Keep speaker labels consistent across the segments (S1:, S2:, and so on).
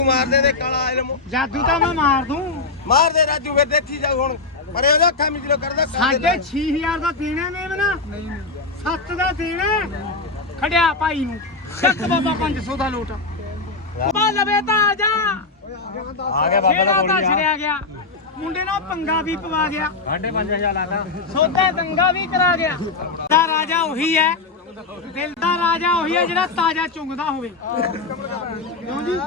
S1: ਮਾਰ ਦੇ ਕਾਲਾ ਇਲਮ
S2: ਜਾਦੂ ਤਾਂ ਮੈਂ ਮਾਰ ਦੂੰ।
S1: ਮਾਰ ਦੇ ਰਾਜੂ ਫਿਰ ਦੇਖੀ ਜਾ ਹੁਣ ਪਰੇ ਉਹਦਾ ਅੱਖਾਂ ਮਿਚਲੋ ਕਰਦਾ
S2: 6,500 ਦਾ ਦੇਣਾ ਮੇਮ ਨਾ 7 ਦਾ ਦੇਣਾ ਖੜਿਆ ਭਾਈ ਨੂੰ ਚੱਕ ਬਾਬਾ 500 ਦਾ ਲੋਟ ਬਾ ਲਵੇ ਤਾਂ ਆ ਜਾ
S1: ਆ ਗਿਆ ਬਾਬਾ ਦਾ
S2: ਗੋਲੀ ਛੜਿਆ ਗਿਆ ਮੁੰਡੇ ਨਾਲ ਪੰਗਾ ਵੀ ਪਵਾ ਗਿਆ
S1: 5,500 ਲਾਤਾ
S2: ਸੌਦਾ ਦੰਗਾ ਵੀ ਕਰਾ ਗਿਆ ਦਾ ਰਾਜਾ ਉਹੀ ਹੈ ਦਿਲ ਦਾ ਰਾਜਾ ਉਹੀ ਹੈ ਜਿਹੜਾ ਤਾਜ਼ਾ ਚੁੰਗਦਾ ਹੋਵੇ ਕਿਉਂ ਜੀ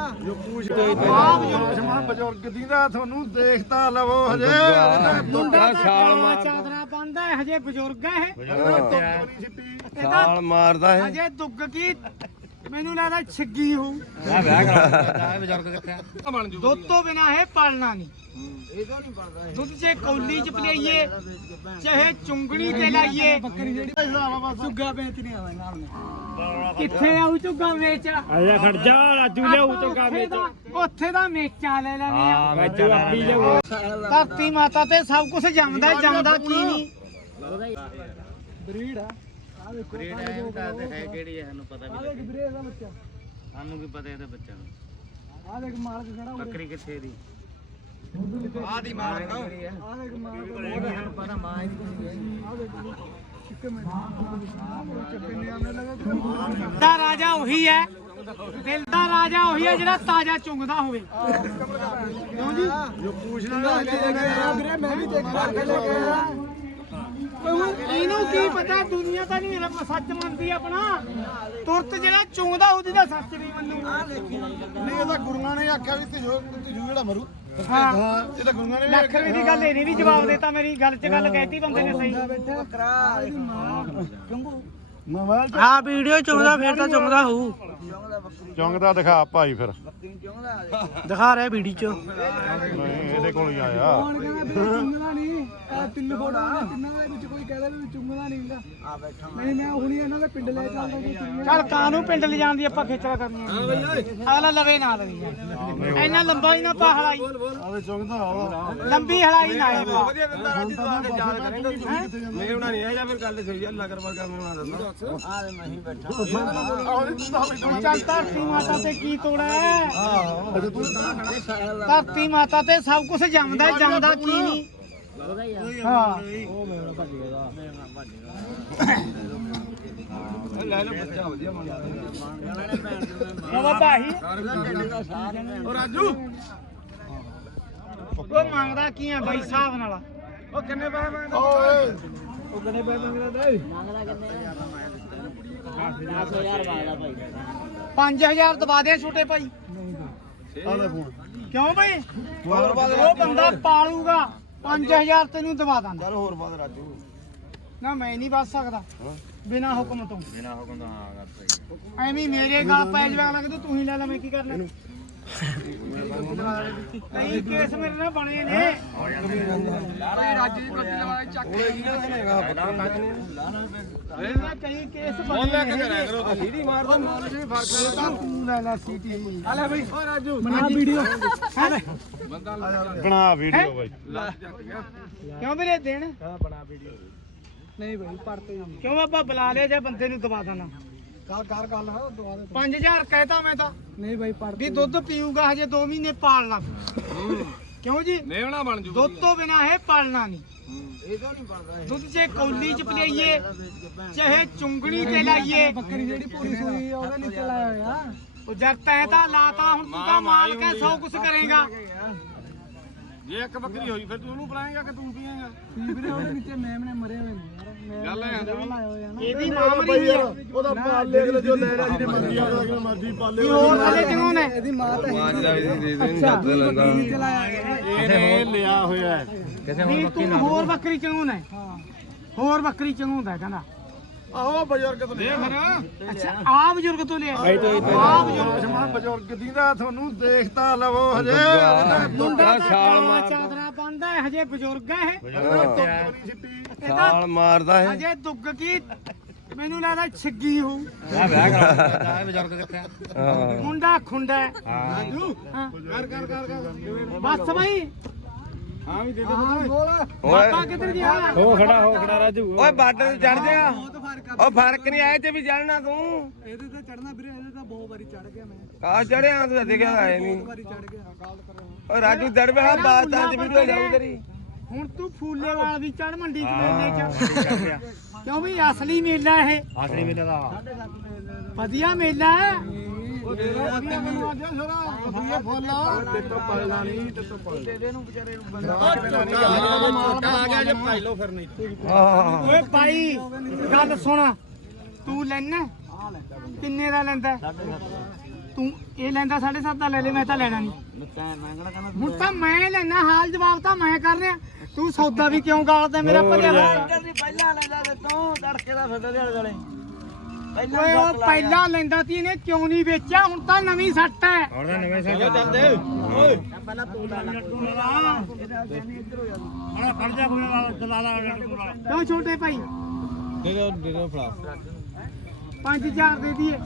S1: ਬਜ਼ੁਰਗ ਦੀ ਦਾ ਤੁਹਾਨੂੰ ਦੇਖਤਾ ਲਵੋ ਹਜੇ
S2: ਮੁੰਡਾ ਛਾਲ ਚਾਦਰਾ ਬੰਦਾ ਹੈ ਹਜੇ ਬਜ਼ੁਰਗ ਹੈ ਇਹ
S1: ਛਾਲ ਮਾਰਦਾ ਹੈ
S2: ਹਜੇ ਦੁੱਗ ਕੀ ਮੈਨੂੰ ਲੱਗਦਾ ਛਿੱਗੀ ਹੋ
S1: ਆ ਵਿਆਹ ਕਰਾਉਂਦਾ ਬਜ਼ੁਰਗ ਕਿੱਥੇ
S2: ਦੁੱਧ ਤੋਂ ਬਿਨਾ ਇਹ ਪਾਲਣਾ ਨਹੀਂ ਇਹਦਾ ਨਹੀਂ ਬਣਦਾ ਦੁੱਧ ਚ ਕੌਲੀ ਚ ਪਲਾਈਏ ਚਾਹੇ ਚੁੰਗਣੀ ਤੇ ਲਾਈਏ ਬੱਕਰੀ ਜਿਹੜੀ ਝੁੱਗਾ ਵੇਚ ਨਹੀਂ ਆਵੇ ਨਾਲ ਕਿੱਥੇ ਆਉ ਝੁੱਗਾ ਵੇਚ
S3: ਆਇਆ ਖੜ ਜਾ ਰਾਜੂ ਲਿਆਉ ਝੁੱਗਾ ਵੇਚ
S2: ਉੱਥੇ ਦਾ ਮੇਚਾ ਲੈ ਲੈਣੇ ਆ ਮੇਚਾ ਆਪੀ ਲਿਆਉ ਧਰਤੀ ਮਾਤਾ ਤੇ ਸਭ ਕੁਝ ਜੰਮਦਾ ਜੰਮਦਾ ਕੀ ਨਹੀਂ ਬਰੀਡ ਆ
S3: ਬਰੀਡ ਹੈ ਕਿਹੜੀ ਹੈ ਸਾਨੂੰ ਪਤਾ ਵੀ
S2: ਵੀਰੇ ਇਹਦਾ ਬੱਚਾ
S3: ਸਾਨੂੰ ਕੀ ਪਤਾ ਇਹਦੇ ਬੱਚਾ ਨੂੰ
S2: ਆ ਦੇਖ ਮਾਲਕ ਖੜਾ
S3: ਬੱਕਰੀ ਕਿੱਥੇ ਦੀ
S1: ਆ ਦੀ ਮਾਰ
S2: ਆ ਦੇਖ ਮਾਲਕ
S3: ਸਾਨੂੰ ਪਤਾ ਮਾਂ ਇਹਦੀ
S2: ਆ ਦੇਖ ਚਿੱਕੇ ਮੈਂ ਚੱਪੇ ਨੇ ਆਨੇ ਲਗਾ ਦਾ ਰਾਜਾ ਉਹੀ ਹੈ ਦਿਲ ਦਾ ਰਾਜਾ ਉਹੀ ਹੈ ਜਿਹੜਾ ਤਾਜ਼ਾ ਚੁੰਗਦਾ ਹੋਵੇ ਕਿਉਂ ਜੀ
S1: ਜੋ ਪੂਛ ਲੈਂਦਾ
S2: ਵੀਰੇ ਮੈਂ ਵੀ ਦੇਖ ਕੇ ਲੈ ਕੇ ਆਇਆ ਇਹਨੂੰ ਕੀ ਪਤਾ ਦੁਨੀਆ ਤਾਂ ਨਹੀਂ ਸੱਚ ਮੰਨਦੀ ਆਪਣਾ ਤੁਰਤ ਜਿਹੜਾ ਚੁੰਗਦਾ ਉਹਦੀ ਤਾਂ ਸੱਚ ਨਹੀਂ ਮੰਨੂ
S1: ਨਹੀਂ ਇਹਦਾ ਗੁਰੂਆਂ ਨੇ ਆਖਿਆ ਵੀ ਤਜੂ ਜਿਹੜਾ ਮਰੂ
S2: ਹਾਂ
S1: ਇਹ ਤਾਂ ਗੁਰੂਆਂ ਨੇ
S2: ਲੱਖ ਰੁਪਏ ਦੀ ਗੱਲ ਇਹਨੇ ਵੀ ਜਵਾਬ ਦਿੱਤਾ ਮੇਰੀ ਗੱਲ 'ਚ ਗੱਲ ਕਹਿਤੀ ਬੰਦੇ ਨੇ ਸਹੀ ਆ ਵੀਡੀਓ ਚੁੰਗਦਾ ਫੇਰ ਤਾਂ ਚੁੰਗਦਾ ਹੋਊ
S1: ਚੌਂਕਦਾ ਦਿਖਾ ਭਾਈ ਫਿਰ
S2: ਦਿਖਾ ਰਿਹਾ ਵੀਡੀਓ 'ਚ
S1: ਨਹੀਂ ਇਹਦੇ ਕੋਲ ਹੀ ਆਇਆ
S2: ਚੁੰਗਦਾ ਨਹੀਂ ਤਿੰਨ ਫੋਟੋ ਤਿੰਨਾਂ ਦੇ ਵਿੱਚ ਕੋਈ ਕਹਿਦਾ ਵੀ ਚੁੰਗਦਾ ਨਹੀਂ ਹੁੰਦਾ ਆ ਬੈਠਾ ਨਹੀਂ ਮੈਂ ਹੁਣੀ ਇਹਨਾਂ ਦੇ ਪਿੰਡ ਲੈ ਚੱਲਦਾ ਚੱਲ ਕਾਹਨੂੰ ਪਿੰਡ ਲੈ ਜਾਣ ਦੀ ਆਪਾਂ ਖੇਚਲਾ ਕਰਨੀ ਹਾਂ ਬਈ ਓਏ ਅਗਲਾ ਲਵੇ ਨਾ ਲਵੇ ਇੰਨਾ ਲੰਬਾ ਹੀ ਨਾ ਪਾ ਹਲਾਈ
S1: ਆਵੇ ਚੌਂਕਦਾ
S2: ਲੰਬੀ ਹਲਾਈ ਨਾ ਆਏ ਪਾ
S1: ਵਧੀਆ ਦਿੰਦਾ ਰਾਜੂ ਤੋਂ ਆ ਕੇ ਯਾਦ ਕਰੇਂਗਾ ਮੇਰੇ ਉਹਨਾਂ ਨਹੀਂ ਆਇਆ ਫਿਰ ਗੱਲ ਸਹੀ ਅੱਲਾ ਕਰਵਾ ਕਰ ਮੈਂ ਦੱਸਦਾ
S2: ਆ ਦੇ ਮੈਂ ਹੀ ਬੈਠਾ ਚੱਲ ਧਰਤੀ ਮਾਤਾ ਤੇ ਕੀ ਤੋੜਾ ਹੈ ਧਰਤੀ ਮਾਤਾ ਤੇ ਸਭ ਕੁਝ ਜੰਮਦਾ ਜੰਮਦਾ ਕੀ ਨਹੀਂ ਹਾਂ ਉਹ ਮੇਰਾ ਭੱਜ ਗਿਆ
S1: ਲੈ ਲੈ ਬੱਚਾ ਵਧੀਆ
S2: ਬਾਬਾ ਭਾਈ
S1: ਓ ਰਾਜੂ
S2: ਉਹ ਮੰਗਦਾ ਕੀ ਆ ਬਾਈ ਹਿਸਾਬ ਨਾਲ
S1: ਉਹ ਕਿੰਨੇ ਪੈਸੇ ਮੰਗਦਾ ਓਏ
S2: ਉਹ ਕਿੰਨੇ ਪੈਸੇ ਮੰਗਦਾ ਏ ਮੰਗਦਾ ਕਿੰਨੇ 5000 ਦਵਾ ਦੇ ਛੋਟੇ ਭਾਈ
S1: ਆ ਲੈ ਫੋਨ
S2: ਕਿਉਂ ਭਾਈ
S1: ਹੋਰ ਬਾਦ
S2: ਉਹ ਬੰਦਾ ਪਾਲੂਗਾ 5000 ਤੈਨੂੰ ਦਵਾ ਦਾਂਦਾ
S1: ਚੱਲ ਹੋਰ ਬਾਦ ਰਾਜੂ
S2: ਨਾ ਮੈਂ ਨਹੀਂ ਬਚ ਸਕਦਾ ਬਿਨਾ ਹੁਕਮ ਤੋਂ
S3: ਬਿਨਾ ਹੁਕਮ ਤੋਂ ਹਾਂ ਗੱਲ ਸਹੀ
S2: ਐਵੇਂ ਮੇਰੇ ਗਾਲ ਪੈ ਜਵਾ ਲੱਗਦਾ ਤੂੰ ਹੀ ਲੈ ਲੈ ਮੈਂ ਕੀ ਕਰਨਾ ਨਹੀਂ ਕੇਸ ਮੇਰੇ ਨਾਲ ਬਣੇ ਨੇ ਰਾਜੀ ਬੱਤੀ ਲਵਾ ਚੱਕ ਕਈ ਕੇਸ ਬਣੇ ਨੇ
S1: ਸੀੜੀ ਮਾਰਦਾ ਮਾਰ ਜਿਵੇਂ ਫਰਕ
S2: ਤੂੰ ਲੈ ਲੈ ਸੀਟੀ ਆ ਲੈ ਬਈ ਓ ਰਾਜੂ ਬਣਾ ਵੀਡੀਓ
S1: ਬਣਾ ਵੀਡੀਓ ਬਾਈ
S2: ਕਿਉਂ ਵੀਰੇ ਦੇਣ ਬਣਾ ਵੀਡੀਓ ਨਹੀਂ ਬਈ ਪੜਤੇ ਕਿਉਂ ਬਾਬਾ ਬੁਲਾ ਲਿਆ ਜੇ ਬੰਦੇ ਨੂੰ ਦਵਾ ਦੇਣਾ ਕਰ ਗੱਲ ਹਾਂ ਦਵਾ ਦੇ 5000 ਕਹਿਤਾ ਮੈਂ ਤਾਂ ਨਹੀਂ ਬਾਈ ਪੜ ਵੀ ਦੁੱਧ ਪੀਊਗਾ ਹਜੇ 2 ਮਹੀਨੇ ਪਾਲਣਾ ਕਿਉਂ ਜੀ
S1: ਮੇਵਣਾ ਬਣ ਜੂ
S2: ਦੁੱਧ ਤੋਂ ਬਿਨਾ ਇਹ ਪਾਲਣਾ ਨਹੀਂ ਇਹਦਾ ਨਹੀਂ ਬਣਦਾ ਦੁੱਧ 'ਚ ਕੌਲੀ 'ਚ ਪਲਾਈਏ ਚਾਹੇ ਚੁੰਗਣੀ ਤੇ ਲਾਈਏ ਬੱਕਰੀ ਜਿਹੜੀ ਪੂਰੀ ਸੂਈ ਉਹਦੇ ਨੀਚੇ ਲਾਇਆ ਹੋਇਆ ਉਹ ਜਦ ਤੈਂ ਤਾਂ ਲਾਤਾ ਹੁਣ ਤੂੰ ਤਾਂ ਮਾਲਕ ਹੈ 100 ਕੁਛ ਕਰੇਗਾ
S1: ਜੇ ਇੱਕ ਬੱਕਰੀ ਹੋਈ ਫਿਰ ਤੂੰ ਉਹਨੂੰ ਬੁਲਾਏਗਾ ਕਿ ਤੂੰ ਪੀਏਗਾ
S2: ਵੀਰੇ ਉਹਦੇ ਨੀਚੇ ਮੇਮ ਨੇ ਮਰੇ ਹੋਏ ਨੇ
S1: ਗੱਲ ਐ
S2: ਇਹਦੀ ਮਾਂ ਮਰੀ ਹੈ
S1: ਉਹਦਾ ਪਾਲ ਲੈ ਕੇ ਜੋ ਲੈਣਾ ਜਿਹਨੇ ਮਰਜ਼ੀ ਆਦਾ ਕਿ ਮਰਜ਼ੀ ਪਾਲੇ
S2: ਹੋਰ ਥਲੇ ਚੰਗੋਂ ਨੇ ਇਹਦੀ ਮਾਂ ਤਾਂ ਮਾਂ ਦਾ ਵੀ ਦੇ ਦੇ ਛੱਤ ਲੈਂਦਾ ਨੀਚੇ ਲਾਇਆ ਗਿਆ
S1: ਇਹਨੇ ਲਿਆ ਹੋਇਆ ਹੈ
S2: ਨਹੀਂ ਤੂੰ ਹੋਰ ਬੱਕਰੀ ਚੰਗੋਂ ਨੇ ਹੋਰ ਬੱਕਰੀ ਚੰਗੋਂ ਦਾ ਕਹਿੰਦਾ
S1: ਆਹੋ ਬਜ਼ੁਰਗ ਤੋਂ ਲਿਆ ਫਿਰ
S2: ਅੱਛਾ ਆ ਬਜ਼ੁਰਗ ਤੋਂ ਲਿਆ ਆ
S1: ਬਜ਼ੁਰਗ ਦੀ ਦਾ ਤੁਹਾਨੂੰ ਦੇਖਤਾ ਲਵੋ ਹਜੇ
S2: ਮੁੰਡਾ ਛਾਲ ਚਾਦਰਾ ਬੰਦਾ ਹੈ ਹਜੇ ਬਜ਼ੁਰਗ ਹੈ ਇਹ
S1: ਛਾਲ ਮਾਰਦਾ ਹੈ
S2: ਹਜੇ ਦੁੱਗ ਕੀ ਮੈਨੂੰ ਲੱਗਦਾ ਛਿੱਗੀ ਹੋ
S3: ਆ ਵਿਆਹ ਕਰਾਉਂਦਾ ਬਜ਼ੁਰਗ ਕਿੱਥੇ
S2: ਮੁੰਡਾ ਖੁੰਡਾ
S3: ਹਾਂ
S2: ਕਰ ਬਸ ਬਾਈ
S1: ਹਾਂ ਵੀ ਦੇ
S2: ਬਾਬਾ ਕਿੱਧਰ ਗਿਆ
S3: ਹੋ ਖੜਾ ਰਾਜੂ
S1: ਓਏ ਬਾਰਡਰ ਤੇ ਚੜ ਜਾ ਉਹ ਫਰਕ ਨਹੀਂ ਆਏ ਤੇ ਵੀ ਚੜਨਾ ਤੂੰ
S2: ਇਹਦੇ ਤੇ ਚੜਨਾ ਵੀਰੇ ਇਹਦੇ ਤਾਂ ਬਹੁਤ ਵਾਰੀ ਚੜ ਗਿਆ ਮੈਂ
S1: ਕਾ ਚੜਿਆ ਤੂੰ ਦੇਖਿਆ ਹੈ ਨਹੀਂ
S2: ਵਾਰੀ ਚੜ ਗਿਆ
S1: ਓ ਰਾਜੂ ਦੜਵੇ ਹਾਂ ਬਾਤ ਤਾਂ ਚ ਵੀਡੀਓ ਜਾਊ ਤੇਰੀ
S2: ਹੁਣ ਤੂੰ ਫੂਲੇਵਾਲ ਵੀ ਚੜ ਮੰਡੀ ਚ ਮੇਲੇ ਚ ਕਿਉਂ ਵੀ ਅਸਲੀ ਮੇਲਾ ਇਹ
S3: ਆਖਰੀ ਮਹੀਨੇ ਦਾ
S2: ਵਧੀਆ ਮੇਲਾ ਹੈ
S1: ਉਹ ਦੇ ਦੇ ਤੈਨੂੰ ਅੱਜ ਸਾਰਾ ਵਧੀਆ ਫੁੱਲ ਤੇ ਤੋਂ ਪਲਣਾ ਨਹੀਂ ਤੇ ਤੋਂ ਪਲ ਦੇ ਦੇ ਨੂੰ ਵਿਚਾਰੇ ਨੂੰ ਬੰਦਾ ਛੋਟਾ ਆ ਗਿਆ ਜੇ ਪਾਈ ਲੋ ਫਿਰ ਨਹੀਂ ਹਾਂ
S2: ਓਏ ਭਾਈ ਗੱਲ ਸੁਣ ਤੂੰ ਲੈਣਾ ਕਿੰਨੇ ਦਾ ਲੈਂਦਾ ਤੂੰ ਇਹ ਲੈਂਦਾ 7.5 ਦਾ ਲੈ ਲੈ ਮੈਂ ਤਾਂ ਲੈਣਾ ਨਹੀਂ ਹੁਣ ਤਾਂ ਮੈਂ ਲੈਣਾ ਹਾਲ ਜਵਾਬ ਤਾਂ ਮੈਂ ਕਰ ਰਿਹਾ ਤੂੰ ਸੌਦਾ ਵੀ ਕਿਉਂ ਗਾਲਦਾ ਮੇਰਾ ਭਲਿਆ
S3: ਪਹਿਲਾਂ ਲੈਂਦਾ ਤੇ ਤੂੰ ਤੜਕੇ ਦਾ ਫਿਰਦਾ ਦਿਹਾੜੇ ਵਾਲੇ
S2: ਓਏ ਉਹ ਪਹਿਲਾਂ ਲੈਂਦਾ ਤੀ ਇਹਨੇ ਕਿਉਂ ਨਹੀਂ ਵੇਚਿਆ ਹੁਣ ਤਾਂ ਨਵੀਂ ਸੱਟ ਹੈ
S3: ਹੁਣ ਤਾਂ ਨਵੇਂ ਸਾਲ
S1: ਚੱਲਦੇ ਓਏ
S3: ਪਹਿਲਾਂ ਤੂੰ ਲਾ ਹੁਣ ਫੜ ਜਾ ਕੋਈ ਦਲਾਲਾ
S2: ਕਿਉਂ ਛੋਟੇ ਭਾਈ
S1: ਦੇ ਦਿਓ ਫੜਾ
S2: 5000 ਦੇ ਦਈਏ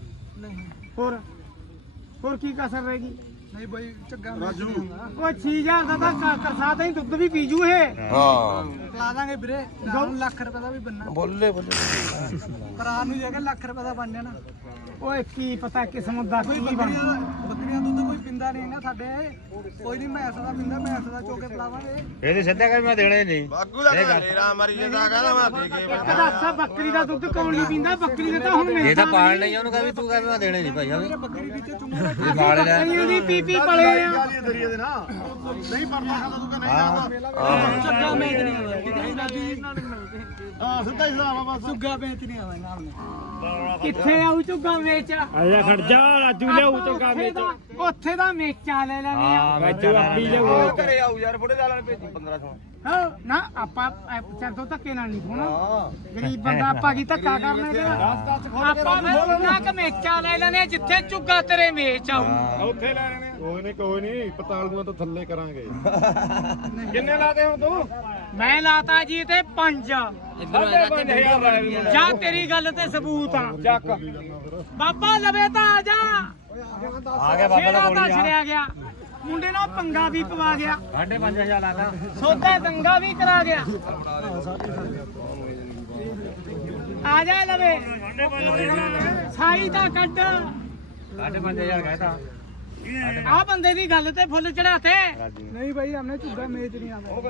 S2: ਹੋਰ ਕੀ ਕਸਰ ਰਹੇਗੀ ਨਹੀਂ ਬਾਈ ਝੱਗਾ
S1: ਰਾਜੂ
S2: ਉਹ 6000 ਦਾ ਤਾਂ ਕਰਸਾਦਾ ਹੀ ਦੁੱਧ ਵੀ ਪੀਜੂ ਇਹ
S1: ਹਾਂ
S2: ਲਾ ਦਾਂਗੇ ਵੀਰੇ 2 ਲੱਖ ਰੁਪਏ ਦਾ ਵੀ ਬੰਨਾ
S1: ਬੋਲੇ
S2: ਕਰਾਰ ਨੂੰ ਜਾ ਕੇ ਲੱਖ ਰੁਪਏ ਦਾ ਬਣ ਜਾਣਾ ਓਏ ਕੀ ਪਤਾ ਕਿਸਮਤ ਦਾ ਕੀ ਬਣਦਾ ਬੱਕਰੀਆਂ ਦੁੱਧ ਕੋਈ ਪਿੰਦਾ ਨਹੀਂ ਨਾ ਸਾਡੇ ਕੋਈ ਨਹੀਂ ਮੈਸ ਦਾ ਪਿੰਦਾ ਮੈਸ ਦਾ ਚੋਕੇ ਪਲਾਵਾਂਗੇ
S3: ਇਹਦੇ ਸਿੱਧਾ ਕਰ ਮੈਂ ਦੇਣੇ ਨਹੀਂ
S1: ਬਾਗੂ ਦਾ ਢੇਰਾ ਮਰੀ ਜਾਂਦਾ ਕਹਿੰਦਾ ਮੈਂ ਦੇ ਕੇ
S2: ਇੱਕ ਦੱਸ ਬੱਕਰੀ ਦਾ ਦੁੱਧ ਕੌਣ ਨਹੀਂ ਪੀਂਦਾ ਬੱਕਰੀ ਨੇ ਤਾਂ ਹੁਣ ਮਿਲਦਾ
S3: ਇਹ ਤਾਂ ਪਾਲ ਨਹੀਂ ਉਹਨੂੰ ਕਹ ਵੀ ਤੂੰ ਕਰ ਮੈਂ ਦੇਣੇ ਨਹੀਂ ਭਾਈ ਹਾਂ
S2: ਬੱਕਰੀ ਵਿੱਚ ਚੁੰਮਾ ਬੱਕਰੀਆਂ ਦੀ ਪੀ ਪਲੇ ਆ
S1: ਦਰੀਏ ਦੇ ਨਾ ਨਹੀਂ ਪਰਨਾ ਖਾਂਦਾ ਤੂੰ ਕਿ ਨਹੀਂ
S2: ਚੱਗਾ ਮੇਚ ਨਹੀਂ ਆਉਂਦਾ
S1: ਹਾਂ ਸਿੱਧਾ ਹੀ ਸਲਾਮ ਬਸ
S2: ਸੁੱਗਾ ਵੇਚ ਨਹੀਂ ਆਉਂਦਾ ਨਾਲ ਕਿੱਥੇ ਆਉ ਝੁੱਗਾ ਵੇਚ
S3: ਆਜਾ ਖੜ ਜਾ ਰਾਜੂ ਲਿਆਉ ਚੰਗਾ
S2: ਵੇਚ ਉੱਥੇ ਦਾ ਮੇਚਾ ਲੈ ਲੈਣੇ ਆ
S3: ਮੈਂ ਆਪੀ ਲਿਆਉ
S1: ਘਰੇ ਆਉ ਯਾਰ ਬੁੜੇ ਦਾ ਨਾਲ ਭੇਜੀ 1500
S2: ਹਾਂ ਨਾ ਆਪਾਂ ਚੱਦੋ ਧੱਕੇ ਨਾਲ ਨਹੀਂ ਹੋਣਾ ਗਰੀਬ ਬੰਦਾ ਆਪਾਂ ਕੀ ਧੱਕਾ ਕਰਨਾ ਇਹਦਾ ਆਪਾਂ ਉਹਨਾਂ ਕ ਮੇਚਾ ਲੈ ਲੈਣੇ ਜਿੱਥੇ ਝੁੱਗਾ ਤੇਰੇ ਮੇਚ ਆਉ
S1: ਉੱਥੇ ਲੈ ਲੈਣੇ ਕੋਈ ਨਹੀਂ ਪਤਾਲੂਆਂ ਤੋਂ ਥੱਲੇ ਕਰਾਂਗੇ ਕਿੰਨੇ ਲਾਦੇ ਹੋ ਤੂੰ
S2: ਮੈਂ ਲਾਤਾ ਜੀ ਤੇ 5
S1: 5000
S2: ਜਾਂ ਤੇਰੀ ਗੱਲ ਤੇ ਸਬੂਤ ਆ
S1: ਚੱਕ
S2: ਬਾਬਾ ਲਵੇ ਤਾਂ ਆ ਜਾ
S3: ਆ ਗਿਆ ਬਾਬਾ ਦਾ
S2: ਤਾਂ ਛੜਿਆ ਗਿਆ ਮੁੰਡੇ ਨਾਲ ਪੰਗਾ ਵੀ ਪਵਾ ਗਿਆ
S3: 5.5000 ਲਾਦਾ
S2: ਸੌਦਾ ਦੰਗਾ ਵੀ ਕਰਾ ਗਿਆ ਆ ਜਾ ਲਵੇ ਸਾਈ ਤਾਂ ਕੱਢ
S3: 5.5000 ਕਹਿਤਾ
S2: ਆ ਬੰਦੇ ਦੀ ਗੱਲ ਤੇ ਫੁੱਲ ਚੜਾਤੇ ਨਹੀਂ ਭਾਈ ਹਮਨੇ ਝੁੱਗਾ ਮੇਚ ਨਹੀਂ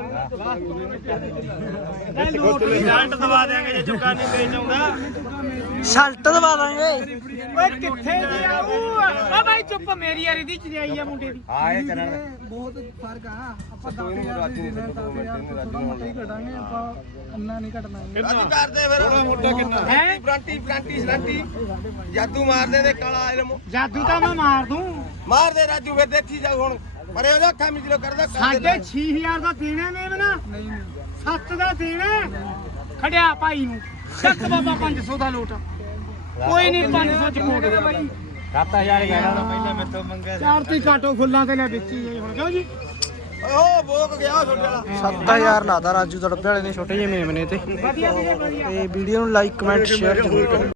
S2: ਆਵੇ ਲੋਟ
S1: ਰਿਜ਼ਲਟ ਦਵਾ ਦੇਾਂਗੇ ਜੇ ਚੁੱਕਾ ਨਹੀਂ ਵੇਚ ਆਉਂਦਾ
S2: ਸ਼ਲਟ ਦਵਾ ਦਾਂਗੇ ਓਏ ਕਿੱਥੇ ਜੀ ਆਊ ਓ ਭਾਈ ਚੁੱਪ ਮੇਰੀ ਯਾਰੀ ਦੀ ਚੜਾਈ ਆ ਮੁੰਡੇ ਦੀ
S3: ਹਾਂ ਇਹ ਚੱਲਣ
S2: ਬਹੁਤ ਫਰਕ ਆ ਆਪਾਂ 10000 ਦੀ ਦਿਨਾਂ 10000 ਹੀ ਘਟਾਂਗੇ ਆਪਾਂ ਅੰਨਾ ਨਹੀਂ ਘਟਣਾ
S1: ਰਾਜੂ ਕਰਦੇ ਫਿਰ ਮੋਟਾ ਕਿੰਨਾ
S2: ਹੈ
S1: ਫਰੰਟੀ ਸਲੰਟੀ ਜਾਦੂ ਮਾਰਦੇ ਤੇ ਕਾਲਾ ਇਲਮ
S2: ਜਾਦੂ ਤਾਂ ਮੈਂ ਮਾਰ ਦੂੰ
S1: ਮਾਰ ਦੇ ਰਾਜੂ ਫਿਰ ਦੇਖੀ ਜਾਊ ਹੁਣ ਪਰੇ ਉਹਦਾ ਕੰਮ ਜਿਹੜਾ ਕਰਦਾ
S2: ਸਾਢੇ 6000 ਦਾ ਦੇਣਾ ਨੇ ਨਾ ਨਹੀਂ 7 ਦਾ ਦੇਣਾ ਖੜਿਆ ਭਾਈ ਨੂੰ ਚੱਕ ਬਾਬਾ 500 ਦਾ ਲੋਟ ਕੋਈ ਨਹੀਂ 500 ਚ ਮੋੜ ਦੇ ਭਾਈ
S3: 7000 ਕਹਿਣਾ ਪਹਿਲਾਂ ਮੈਥੋਂ ਮੰਗਿਆ
S2: ਚਾਰ ਤੇ ਕਾਟੋ ਫੁੱਲਾਂ ਤੇ ਲੈ ਵੇਚੀ ਜਾਈ ਹੁਣ ਕਿਉਂ ਜੀ
S1: ਓਹ ਬੋਕ ਗਿਆ ਛੋਟੇ ਵਾਲਾ
S2: 7000 ਲਾਦਾ ਰਾਜੂ ਤੜਪੇ ਵਾਲੇ ਨੇ ਛੋਟੇ ਜਿਹੇ ਮੇਮਨੇ ਤੇ ਵਧੀਆ ਵੀਰੇ ਵਧੀਆ ਤੇ ਵੀਡੀਓ ਨੂੰ ਲਾਈਕ ਕਮੈਂਟ ਸ਼ੇਅਰ ਜ਼ਰੂਰ ਕਰੋ